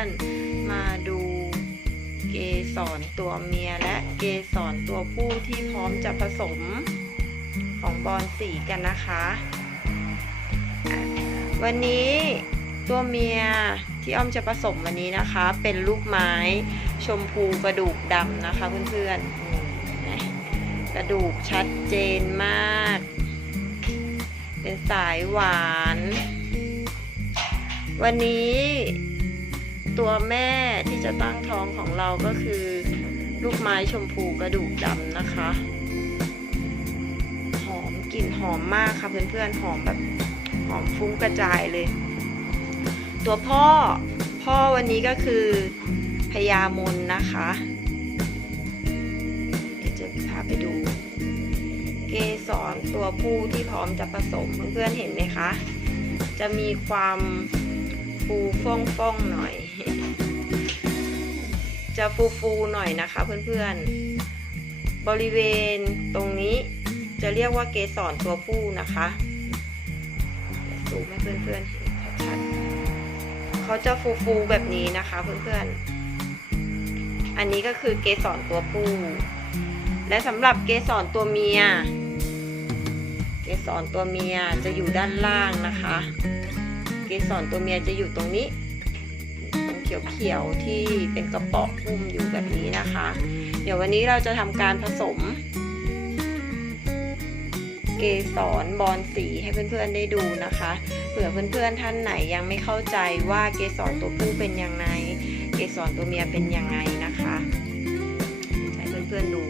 อนๆ มาดูเกสรตัวเมียและเกสรตัวผู้ที่พร้อมจะผสมของบอลสีกันนะคะ วันนี้ตัวเมียที่อ้อมจะผสมวันนี้นะคะ เป็นลูกไม้ชมพูกระดูกดำนะคะเพื่อนๆ กระดูกชัดเจนมาก เป็นสายหวาน วันนี้ ตัวแม่ที่จะตั้งท้องของเราก็คือลูกไม้ชมพูกระดูกดำนะคะ หอมกลิ่นหอมมากค่ะเพื่อนๆหอมแบบหอมฟุ้งกระจายเลย ตัวพ่อพ่อวันนี้ก็คือพญามนนะคะเดี๋ยวจะพาไปดู เกสรตัวผู้ที่พร้อมจะผสมเพื่อนๆเห็นไหมคะ จะมีความ ฟูฟ่องฟ่องๆหน่อย จะฟูฟูหน่อยนะคะเพื่อนๆ บริเวณตรงนี้จะเรียกว่าเกสรตัวผู้นะคะเดี๋ยวซูมให้เพื่อนๆเห็นชัดๆเขาจะฟูฟูแบบนี้นะคะเพื่อนๆ อันนี้ก็คือเกสรตัวผู้ และสำหรับเกสรตัวเมีย เกสรตัวเมียจะอยู่ด้านล่างนะคะ เกสรตัวเมียจะอยู่ตรงนี้ตรงเขียวๆที่เป็นกระเป๋อหุ้มอยู่แบบนี้นะคะ เดี๋ยววันนี้เราจะทำการผสม เกสรบอลสีให้เพื่อนๆได้ดูนะคะ เผื่อเพื่อนๆท่านไหนยังไม่เข้าใจว่าเกสรตัวผู้เป็นยังไง เกสรตัวเมียเป็นยังไงนะคะให้เพื่อนๆดู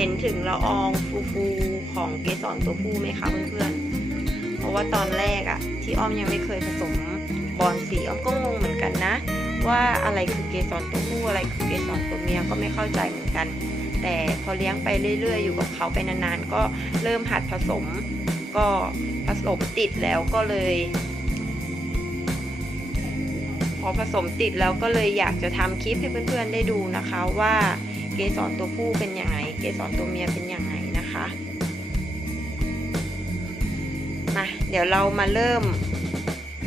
เห็นถึงละอองฟูๆของเกสรตัวผู้ไหมคะเพื่อนๆ เพราะว่าตอนแรกอะที่อ้อมยังไม่เคยผสมบอลสีอ้อมก็งงเหมือนกันนะ ว่าอะไรคือเกสรตัวผู้อะไรคือเกสรตัวเมียก็ไม่เข้าใจเหมือนกัน แต่พอเลี้ยงไปเรื่อย ๆ อยู่กับเขาไปนานๆ ก็เริ่มหัดผสม ก็ผสมติดแล้วก็เลยพอผสมติดแล้วก็เลยอยากจะทำคลิปให้เพื่อนๆได้ดูนะคะว่า เกสรตัวผู้เป็นยังไงเกสรตัวเมียเป็นยังไงนะคะมาเดี๋ยวเรามาเริ่ม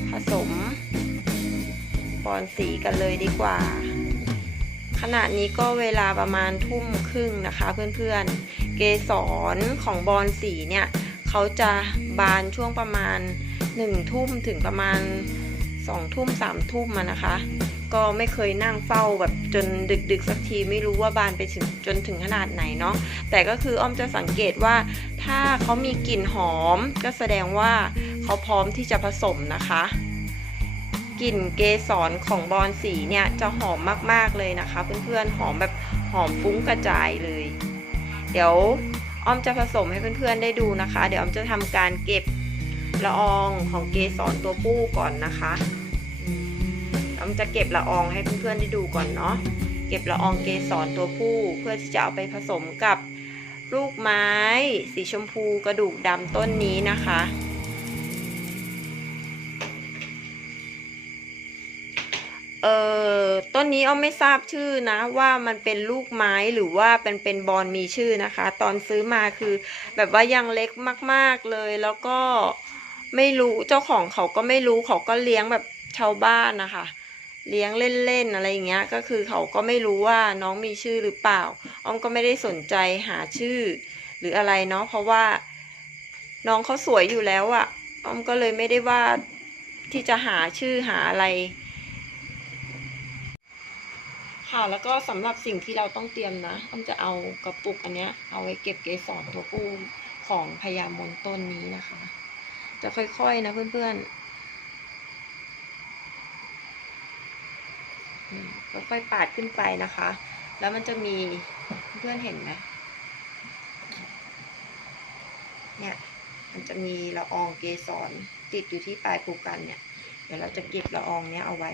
ผสมบอลสีกันเลยดีกว่า ขณะนี้ก็เวลาประมาณทุ่มครึ่งนะคะเพื่อนๆ เกสรของบอลสีเนี่ยเขาจะบานช่วงประมาณ1ทุ่มถึงประมาณ2ทุ่ม3ทุ่มมานะคะ ก็ไม่เคยนั่งเฝ้าแบบจนดึกๆสักทีไม่รู้ว่าบานไปถึงจนถึงขนาดไหนเนาะแต่ก็คืออ้อมจะสังเกตว่าถ้าเขามีกลิ่นหอม ก็แสดงว่าเขาพร้อมที่จะผสมนะคะกลิ่นเกสรของบอลสีเนี่ยจะหอมมากๆเลยนะคะ เพื่อนๆหอมแบบหอมฟุ้งกระจายเลย เดี๋ยวอ้อมจะผสมให้เพื่อนๆได้ดูนะคะ เดี๋ยวอ้อมจะทำการเก็บละอองของเกสรตัวผู้ก่อนนะคะ เราจะเก็บละอองให้เพื่อนๆได้ดูก่อนเนาะ เก็บละอองเกสรตัวผู้เพื่อที่จะเอาไปผสมกับลูกไม้สีชมพูกระดูกดำต้นนี้นะคะ เอ่อ ต้นนี้อ้อมไม่ทราบชื่อนะ ว่ามันเป็นลูกไม้หรือว่าเป็นเป็นบอลมีชื่อนะคะ ตอนซื้อมาคือแบบว่ายังเล็กมาก ๆเลยแล้วก็ไม่รู้เจ้าของเขาก็ไม่รู้เขาก็เลี้ยงแบบชาวบ้านนะคะ เลี้ยงเล่นๆอะไรอย่างเงี้ย ก็คือเขาก็ไม่รู้ว่าน้องมีชื่อหรือเปล่า อ้อมก็ไม่ได้สนใจหาชื่อ หรืออะไรเนาะ เพราะว่า น้องเขาสวยอยู่แล้วอะอ้อมก็เลยไม่ได้ว่าที่จะหาชื่อหาอะไร ค่ะแล้วก็สำหรับสิ่งที่เราต้องเตรียมนะอ้อมจะเอากระปุกอันเนี้ย เอาไว้เก็บเกสรตัวผู้ของพญามนต้นนี้นะคะ จะค่อยๆนะเพื่อนๆอืม ค่อยๆปาดขึ้นไปนะคะ แล้วมันจะมีเพื่อนเห็นไหมเนี่ย มันจะมีละอองเกสรติดอยู่ที่ปลายภูกันเนี่ย เดี๋ยวเราจะเก็บละอองเนี้ยเอาไว้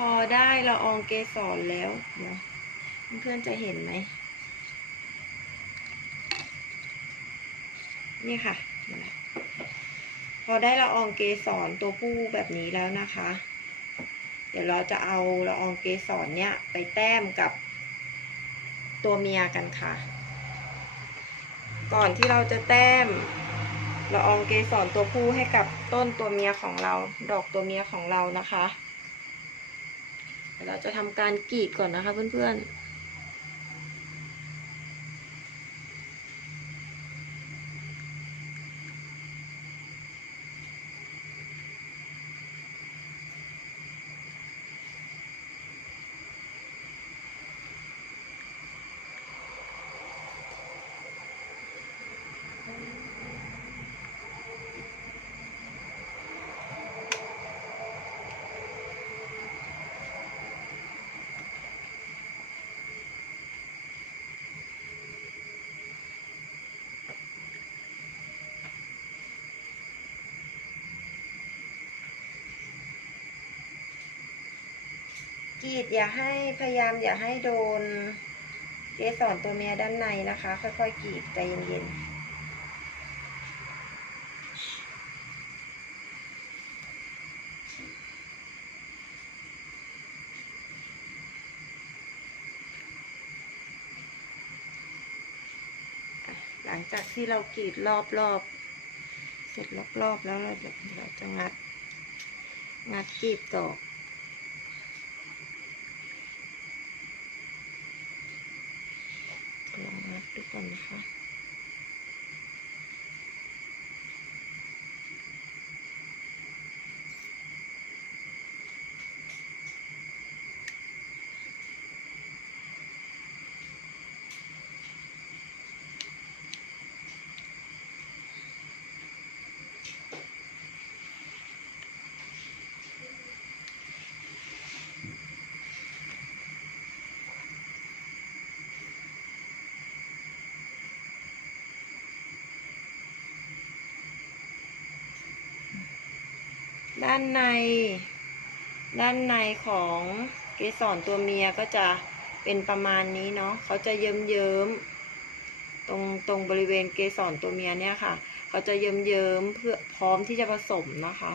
พอได้ละอองเกสรแล้วเดี๋ยวเพื่อนจะเห็นไหมนี่ค่ะนั่นแหละพอได้ละอองเกสรตัวผู้แบบนี้แล้วนะคะ เดี๋ยวเราจะเอาละอองเกสรเนี่ยไปแต้มกับตัวเมียกันค่ะ ก่อนที่เราจะแต้มละอองเกสรตัวผู้ให้กับต้นตัวเมียของเรา ดอกตัวเมียของเรานะคะ เราจะทำการกรีดก่อนนะคะเพื่อนๆ กรีดอย่าให้พยายามอย่าให้โดนเกสรตัวเมียด้านในนะคะ ค่อยๆกรีดใจเย็นๆหลังจากที่เรากรีดรอบๆเสร็จรอบๆแล้วเราจะเราจะงัด งัดกรีบดอก ลองนับดู ก่อนนะคะ ด้านใน ด้านในของเกสรตัวเมียก็จะเป็นประมาณนี้เนาะเขาจะเยิ้มเยิ้มตรงตรงบริเวณเกสรตัวเมียเนี่ยค่ะ เขาจะเยิ้มเยิ้มเพื่อพร้อมที่จะผสมนะคะ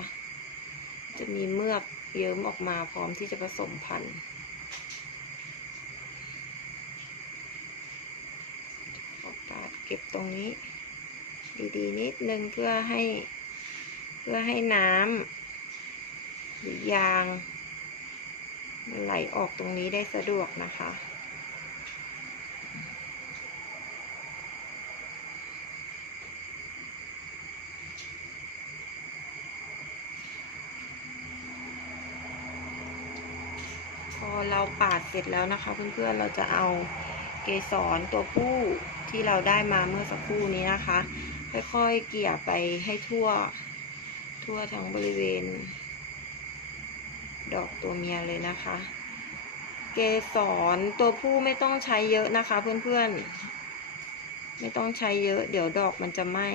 จะมีเมือกเยิ้มออกมาพร้อมที่จะผสมพันธุ์ปาดเก็บตรงนี้ ดีๆนิดนึงเพื่อให้เพื่อให้น้ำ หรือยาง มันไหลออกตรงนี้ได้สะดวกนะคะพอเราปาดเสร็จแล้วนะคะ เพื่อนๆ เราจะเอาเกสรตัวผู้ที่เราได้มาเมื่อสักครู่นี้นะคะ ค่อยๆ เกี่ยไปให้ทั่ว ทั่วทั้งบริเวณ ดอกตัวเมียเลยนะคะ เกสรตัวผู้ไม่ต้องใช้เยอะนะคะเพื่อนๆ ไม่ต้องใช้เยอะ เดี๋ยวดอกมันจะไหม้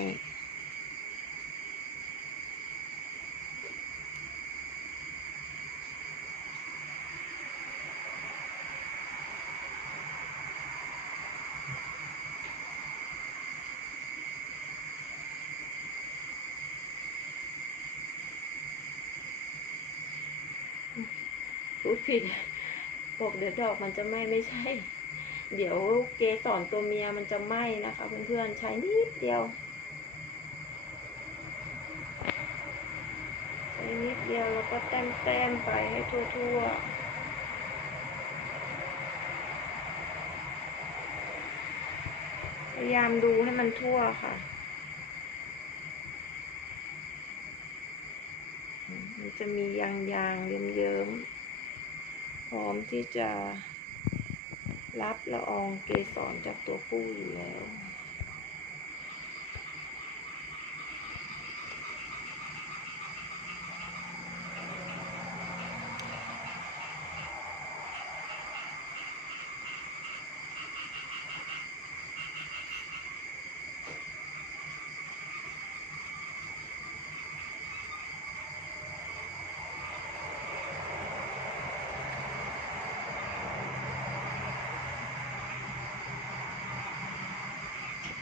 ผิดบอกเดี๋ยวดอกมันจะไหม้ไม่ใช่ เดี๋ยวเกสรตัวเมียมันจะไหม้นะคะ เพื่อนๆใช้นิดเดียวใช้นิดเดียวแล้วก็แต้มๆไปให้ทั่วๆพยายามดูให้มันทั่วค่ะ มันจะมียางยางๆเยิ้มๆ พร้อมที่จะรับละอองเกสรจากตัวผู้อยู่แล้ว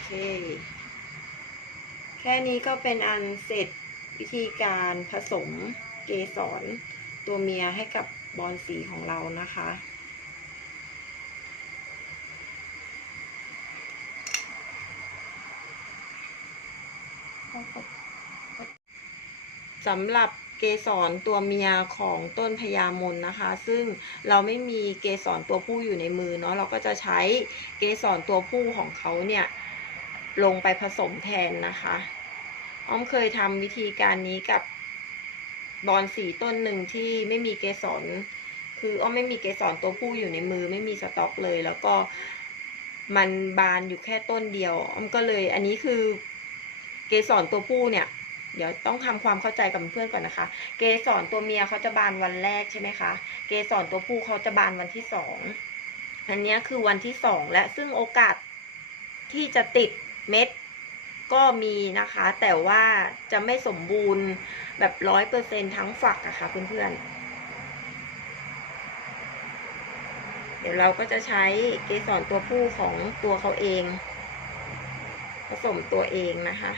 เค แค่นี้ก็เป็นอันเสร็จวิธีการผสมเกสรตัวเมียให้กับบอลสีของเรานะคะ สำหรับเกสรตัวเมียของต้นพญามนนะคะ ซึ่งเราไม่มีเกสรตัวผู้อยู่ในมือเนาะเราก็จะใช้เกสรตัวผู้ของเขาเนี่ย ลงไปผสมแทนนะคะ อ้อมเคยทำวิธีการนี้กับบอนสีต้นหนึ่งที่ไม่มีเกสร คืออ้อมไม่มีเกสรตัวผู้อยู่ในมือไม่มีสต็อกเลย แล้วก็มันบานอยู่แค่ต้นเดียว อ้อมก็เลยอันนี้คือเกสรตัวผู้เนี่ย เดี๋ยวต้องทำความเข้าใจกับเพื่อนก่อนนะคะ เกสรตัวเมียเขาจะบานวันแรกใช่ไหมคะ เกสรตัวผู้เขาจะบานวันที่สองอันนี้คือวันที่สองและซึ่งโอกาสที่จะติด เม็ดก็มีนะคะ แต่ว่าจะไม่สมบูรณ์แบบร้อยเปอร์เซ็นทั้งฝักอะค่ะเพื่อนๆ เดี๋ยวเราก็จะใช้เกสรตัวผู้ของตัวเขาเอง ผสมตัวเองนะคะ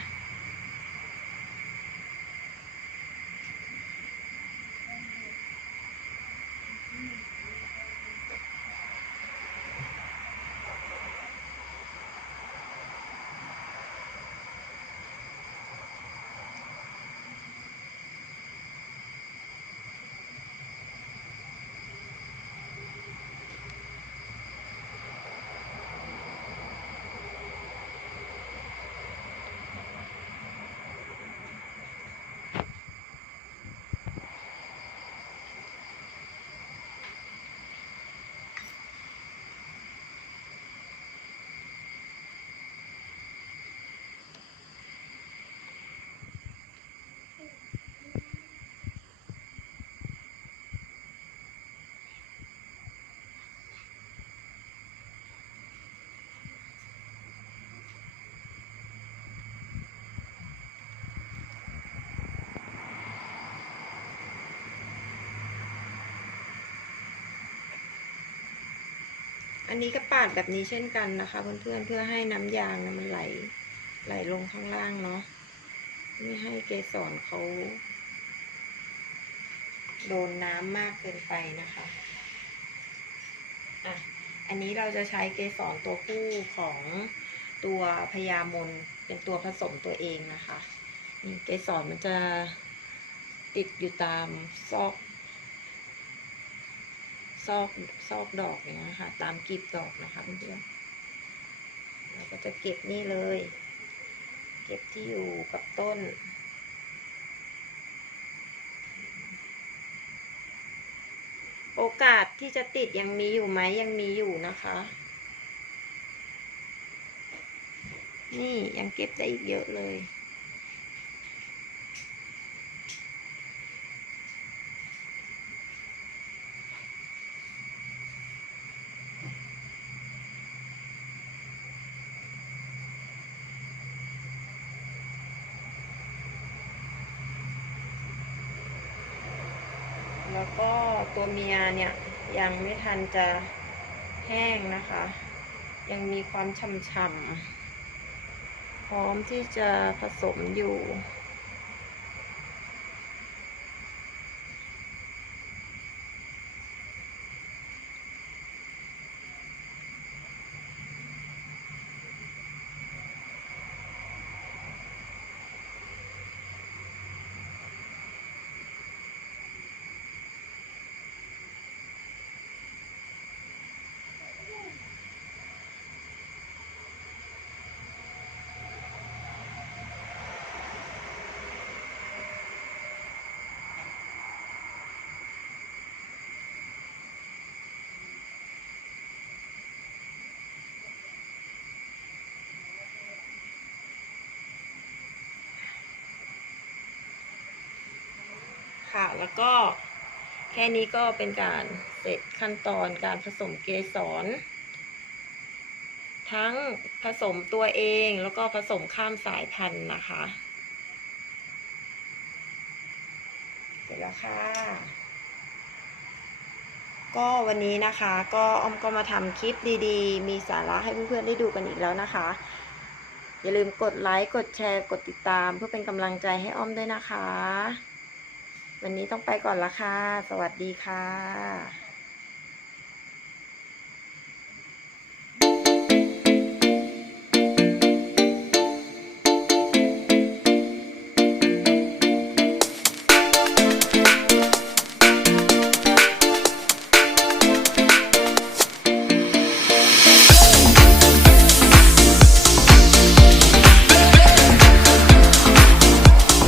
อันนี้ก็ปาดแบบนี้เช่นกันนะคะเพื่อนๆเพื่อให้น้ำยางนะมันไหลไหลลงข้างล่างเนาะไม่ให้เกสรเขาโดนน้ำมากเกินไปนะคะ อะ อันนี้เราจะใช้เกสรตัวผู้ของตัวพญามนเป็นตัวผสมตัวเองนะคะ นี่เกสรมันจะติดอยู่ตามซอก ซอกซอกดอกอย่างเงี้ยค่ะ ตามกลีบดอกนะคะเพื่อนๆเราก็จะเก็บนี่เลย เก็บที่อยู่กับต้นโอกาสที่จะติดยังมีอยู่ไหมยังมีอยู่นะคะ นี่ยังเก็บได้อีกเยอะเลย แล้วก็ตัวเมียเนี่ยยังไม่ทันจะแห้งนะคะ ยังมีความฉ่ำๆพร้อมที่จะผสมอยู่ ค่ะ แล้วก็แค่นี้ก็เป็นการเสร็จขั้นตอนการผสมเกสร ทั้งผสมตัวเองแล้วก็ผสมข้ามสายพันธุ์นะคะ เสร็จแล้วค่ะก็วันนี้นะคะก็อ้อมก็มาทำคลิปดีๆ มีสาระให้เพื่อนๆได้ดูกันอีกแล้วนะคะ อย่าลืมกดไลค์ กดแชร์ กดติดตาม เพื่อเป็นกำลังใจให้อ้อมด้วยนะคะ วันนี้ต้องไปก่อนละค่ะ สวัสดีค่ะ